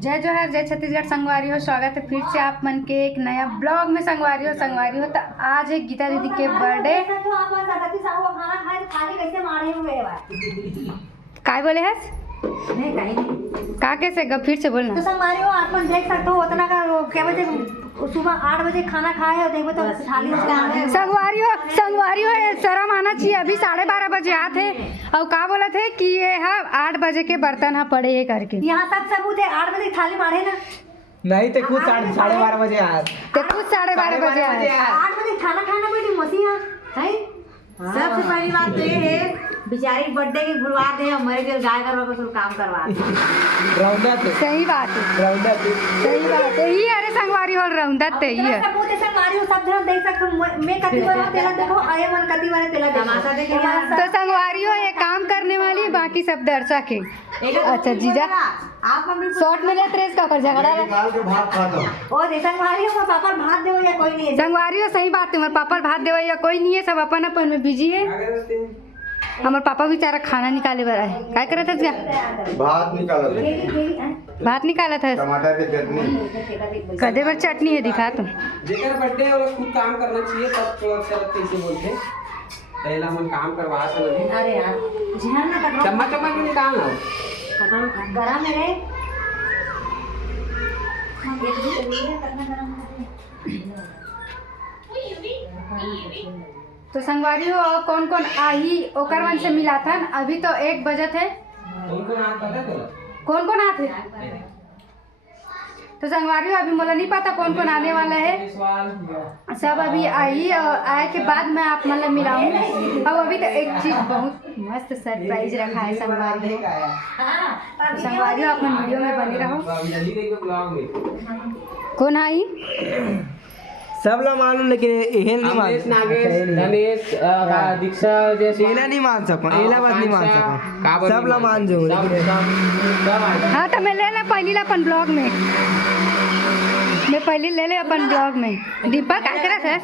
जय जोहार, जय छत्तीसगढ़ संगवारी हो। स्वागत है फिर से आप मन के एक नया ब्लॉग में। संगवारी हो तो आज है गीता दीदी के बर्थडे। काय बोले है का कैसे फिर से बोलना। तो संगवारी हो आप देख सकते हो उतना का क्या बजे सुबह 8 बजे खाना खाए और देखो तो थाली संगवारी हो शर्म आना चाहिए। अभी 12:30 बजे आते और का बोला थे कि ये 8 बजे के बर्तन हाँ पड़े है करके। यहाँ सब सबूत है। 8 बजे थाली मारे ना नहीं तो कुछ 12:30 बजे आया तो कुछ 12:30 बजे आया। 8 बजे खाना खाना कोई मसीहा है। सबसे पहली बात तो ये है बेचारी बर्थडे की बुलवा दे और मरे के गाय करवा के काम करवा दे। सही बात है ये। अरे संगवारी हो रौंदत ते ये सबूत है। संगवारी हो सब जन देख सकते मैं कति बार तेला देखो आए मन कति बार तेला तमाशा देखे। तो संगवारी हो ये काम करने वाली बाकी सब दर्शक है। अच्छा जीजा आप हम शॉर्ट में लेते इसका पर झगड़ा है। ओ दे संगवारी हो पापा भात दे या कोई नहीं है। संगवारी हो सही बात है। हमारे पापा भात देवे या कोई नहीं है। सब अपन अपन में बिजी है। हमारे पापा बेचारा खाना निकाले बरा है। क्या करे थे क्या भात निकाला था। टमाटर की चटनी कदे पर चटनी है दिखा तुम। जेकर बर्थडे है वो खुद काम करना चाहिए। तब थोड़ा सा कैसे बोलते पहला मन काम करवा सकते। अरे यार ध्यान ना कर चम्मच में निकाल लो गरम है रे। तो संगवारी हो कौन कौन आई ओकर मन से मिला था। अभी तो 1 बजे थे। कौन कौन आते तो संगवारी हो अभी मुझे नहीं पता कौन कौन आने वाला है। सब अभी आई और आए के बाद मैं आप मतलब मिलाऊं। और अभी तो एक चीज बहुत मस्त सरप्राइज रखा है संगवारी हो। संगवारी हो अपने वीडियो में बने रहो। कौन आई सब लोग मालूम लेकिन एहन नहीं मान धनेश दीक्षा जैसे एला नहीं मान सको। एला बात नहीं मान सको। सब लोग मान जो हाँ तो मैं ले पहली ला अपन ब्लॉग में। मैं पहले ले अपन ब्लॉग में। डिम्पल क्या करत है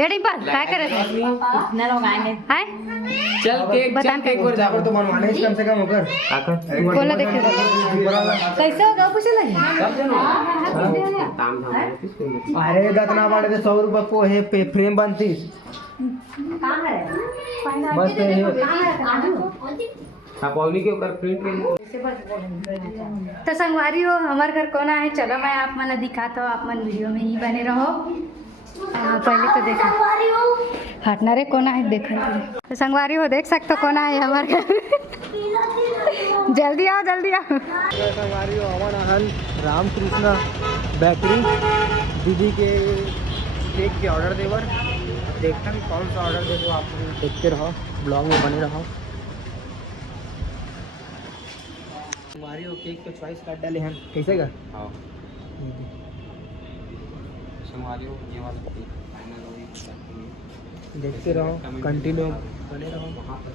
ये डिम्पल क्या करत है इतना लोग आएंगे हाय चल केक बता केक और जाकर तो बनवाने कम से कम होकर बोला देखे कैसे होगा कुछ नहीं। अरे दतना बड़े 100 रुपये को है फ्रेम बनती कहाँ है बस तो ये पौनी के ऊपर प्रिंट तो संगवारी हो हमारे घर कौन है। चलो मैं आप मन दिखाता हूँ। आप मन वीडियो में ही बने रहो। पहले तो देखो हटना रे कौन है देखो। तो संगवारी हो देख सकते हो कौन है हमारे घर। जल्दी आओ जल्दी आओ। संगवारी हो अमन आहन रामकृष्ण बेकरी दीदी के केक के ऑर्डर देवर। देखता हूँ कौन सा ऑर्डर दे दो। आप देखते रहो ब्लॉग में बने रहो। संगवारी हो केक के चॉइस कर डाले हैं कैसे का ये वाला फाइनल हो देखते रहो कंटिन्यू बने रहो। वहाँ पर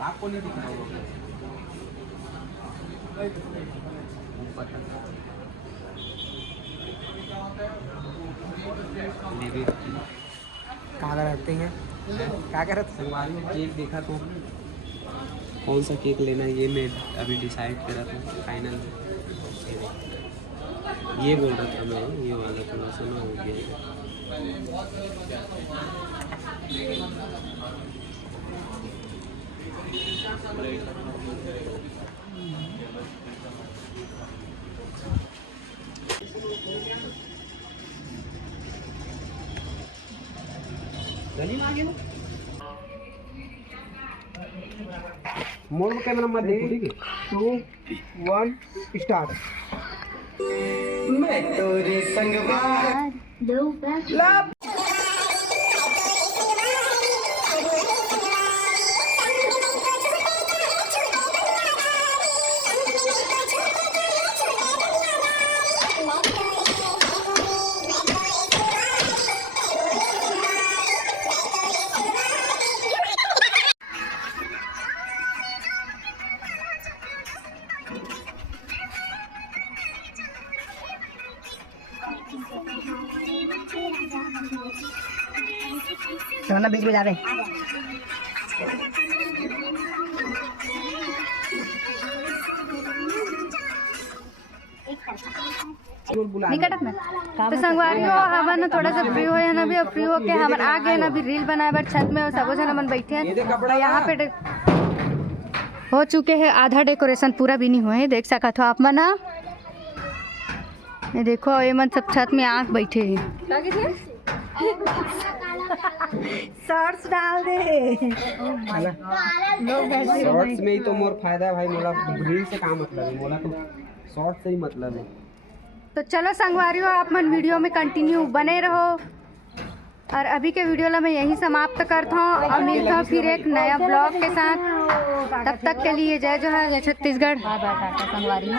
आपको नहीं दिख रहा कहाँ रहते हैं क्या कर संगवारी में केक देखा तो कौन सा केक लेना है ये मैं अभी डिसाइड करा था। फाइनल ये बोल रहा था मैं ये वाला थोड़ा सा ना हो गया। गली में आ गया मोड़ में कैमरा मत देखो ठीक है। 2 1 स्टार्ट। मैं तोरे संग लव तो बीच में जा रहे निकटत में तो संगवारियों हमन न थोड़ा सा फ्री होए न अभी, फ्री होके हमन आ गए न अभी रील बनाए बर छत में, और सबो जन हमन बैठे हैं और यहाँ पे हो चुके हैं आधा डेकोरेशन, पूरा भी नहीं हुए हैं, देख सकत हो आप मन ह। ये देखो ये मन सब छत में आँख बैठे हैं। शॉर्ट्स डाल दे लोग बैठे शॉर्ट्स में ही तो मोर फायदा है भाई, मोला रील से काम मतलब है, मोला तो शॉर्ट्स से ही मतलब है। तो चलो संगवारियों आप मन वीडियो में कंटिन्यू बने रहो, और अभी के वीडियो ला मैं यहीं समाप्त करता हूँ और मिलता हूँ फिर एक नया ब्लॉग के साथ। तब तक के लिए जय जोहार, जय छत्तीसगढ़। संगवारी